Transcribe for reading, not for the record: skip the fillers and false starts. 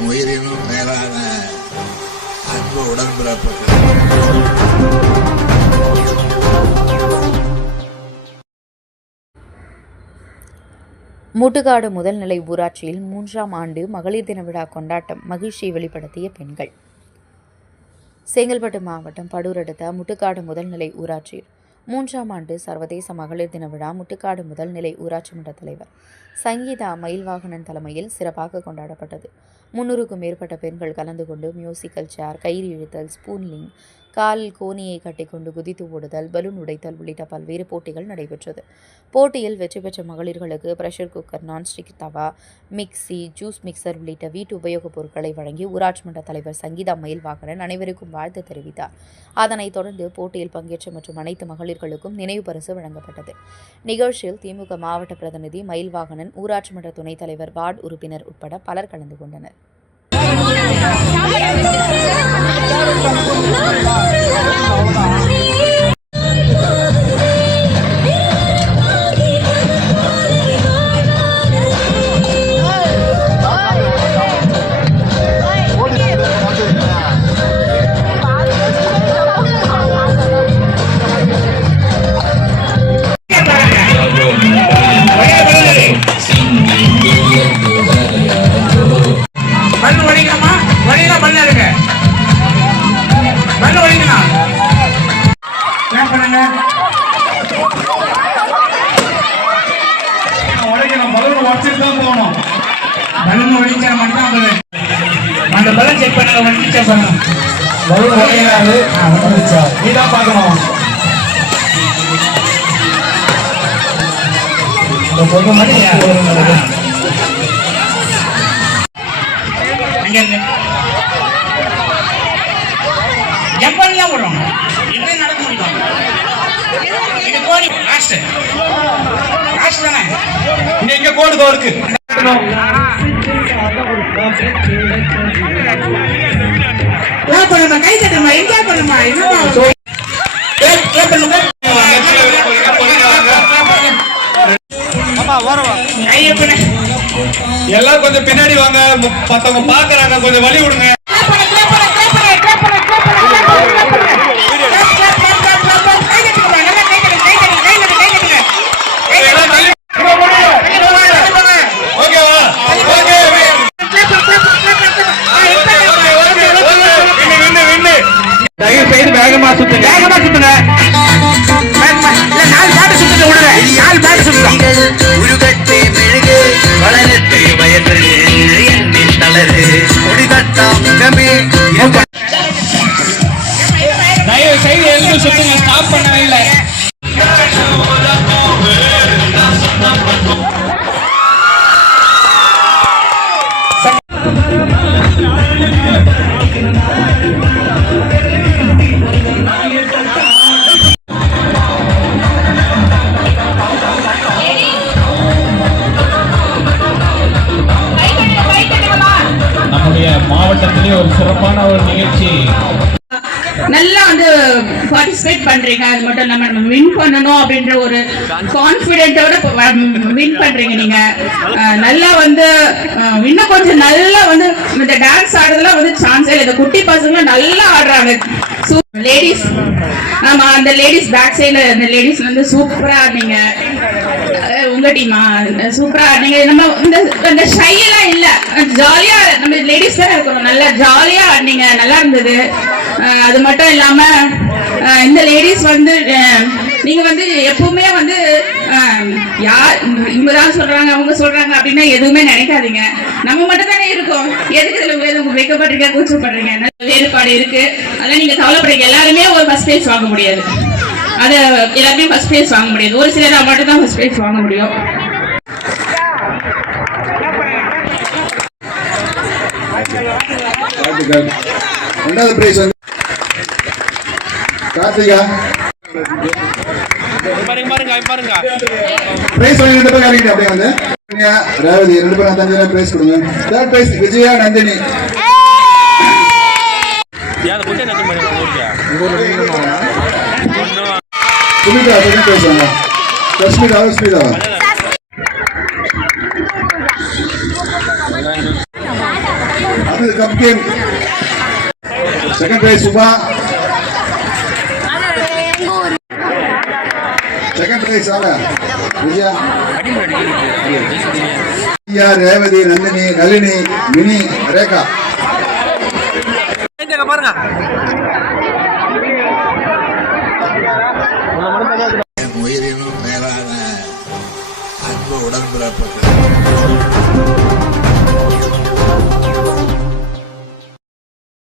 என் உயிரினும் மேலான அன்பு உடன்பிறப்பு. முட்டுக்காடு முதல்நிலை ஊராட்சியில் 3ஆம் ஆண்டு மகளிர் தின விழா கொண்டாட்டம் மகிழ்ச்சியை வெளிப்படுத்திய பெண்கள். செங்கல்பட்டு மாவட்டம் படூர் அடுத்த முட்டுக்காடு முதல்நிலை ஊராட்சியில் 3ஆம் ஆண்டு சர்வதேச மகளிர் தின விழா முட்டுக்காடு முதல்நிலை ஊராட்சி மன்ற தலைவர் சங்கீதா மயில்வாகனன் தலைமையில் சிறப்பாக கொண்டாடப்பட்டது. 300க்கும் மேற்பட்ட பெண்கள் கலந்து கொண்டு மியூசிக்கல் சேர், கயிறு இழுத்தல், ஸ்பூன்லிங், காலில் கோணியை கட்டிக்கொண்டு குதித்து ஓடுதல், பலூன் உடைத்தல் உள்ளிட்ட பல்வேறு போட்டிகள் நடைபெற்றது. போட்டியில் வெற்றி பெற்ற மகளிர்களுக்கு பிரஷர் குக்கர், நான்ஸ்டிக் தவா, மிக்சி, ஜூஸ் மிக்சர் உள்ளிட்ட வீட்டு உபயோகப் பொருட்களை வழங்கி ஊராட்சி மன்ற தலைவர் சங்கீதா மயில்வாகனன் அனைவருக்கும் வாழ்த்து தெரிவித்தார். அதனைத் தொடர்ந்து போட்டியில் பங்கேற்ற மற்றும் அனைத்து மகளிர்களுக்கும் நினைவு பரிசு வழங்கப்பட்டது. நிகழ்ச்சியில் திமுக மாவட்ட பிரதிநிதி மயில்வாகனன், ஊராட்சி மன்ற துணைத் தலைவர், வார்டு உறுப்பினர் உட்பட பலர் கலந்து கொண்டனர். அந்த பலன் செக் பண்ண நீதான் பார்க்கணும். எப்படிலாம் விடுறோம், எப்படி நடக்க முடியும்? இது கோடி லாஸ்ட் தானே, இங்க கோடு இருக்கு. கை தட்டுமா, எங்க பண்ணுமா, எல்லாரும் கொஞ்சம் பின்னாடி வாங்க, மத்தவங்க பாக்குறாங்க, கொஞ்சம் வழி விடுங்க. வேகமா சுத்துங்க, வேகமா சுத்துங்க. நாலு பாட்டு சுத்துங்க, விடுங்க. 4 பாட்டு சுத்துங்க. உருகட்டே மெழுகு வளரட்டே வயது எண்ணி தளரு ஒடிதட்டா முகமே. தயவு செய்து எழுந்து சுத்துங்க, ஸ்டாப் பண்ணவே இல்லை. மாவட்டத்திலே ஒரு சிறப்பான ஒரு நிகழ்ச்சி நல்லா வந்து பார்ட்டிசிபேட் பண்றீங்க. அது மட்டும் இல்லாம நம்ம வின் பண்ணணும் அப்படின்ற ஒரு கான்பிடென்ட்டோட வின் பண்றீங்க. நீங்க நல்லா வந்து இன்னும் கொஞ்சம் நல்லா வந்து இந்த டான்ஸ் ஆடுறதுல வந்து சான்ஸே இல்லை. இந்த குட்டி பசங்க நல்லா ஆடுறாங்க. லேடிஸ், ஆமா, அந்த லேடிஸ் பேக் சைடுல அந்த லேடிஸ் வந்து சூப்பரா ஆடுனீங்க. உங்க டீமா சூப்பரா ஆடுனீங்க. நம்ம இந்த ஷை எல்லாம் இல்ல, ஜாலியா நம்ம லேடிஸ் தான் இருக்கணும். நல்லா ஜாலியா ஆடுனீங்க, நல்லா இருந்தது. அது மட்டும் இல்லாம இந்த லேடிஸ் வந்து நீங்க வந்து எப்பவுமே வந்து யார் இவங்கதான் சொல்றாங்க அவங்க சொல்றாங்க அப்படின்னா எதுவுமே நினைக்காதீங்க. நம்ம மட்டும் தானே இருக்கோம். எதுக்கு இதுல வைக்கப்படுறீங்க, கூச்சப்படுறீங்க? வேறுபாடு இருக்கு, அதெல்லாம் நீங்க கவலைப்படுறீங்க. எல்லாருமே ஒரு ஃபர்ஸ்ட் பிரைஸ் வாங்க முடியாது. அது எல்லாருமே ஃபர்ஸ்ட் பிரைஸ் வாங்க முடியாது. ஒரு சிலர் மட்டும் தான் ஃபர்ஸ்ட் பிரைஸ் வாங்க முடியும். ரெண்டாவது பிரைஸ் வந்து கார்த்திகா. பாருங்க பிரைஸ் வாங்கி 2 பேர் யாரிக்கிட்ட அப்படியே வந்து ரேவதி 2 பேரும் 5 பிரைஸ் கொடுங்க. Third prize Vijaya Nandini. Sumitha second prize வாங்க. சுமிதா அடுத்தது cup game. Second prize Subha. Second prize ஆக விஜயா, ரேவதி, நந்தினி, நளினி, மினி, ரேகா. பாருங்க உயிரினும் மேலான அன்பு உடன்பிறப்புகள்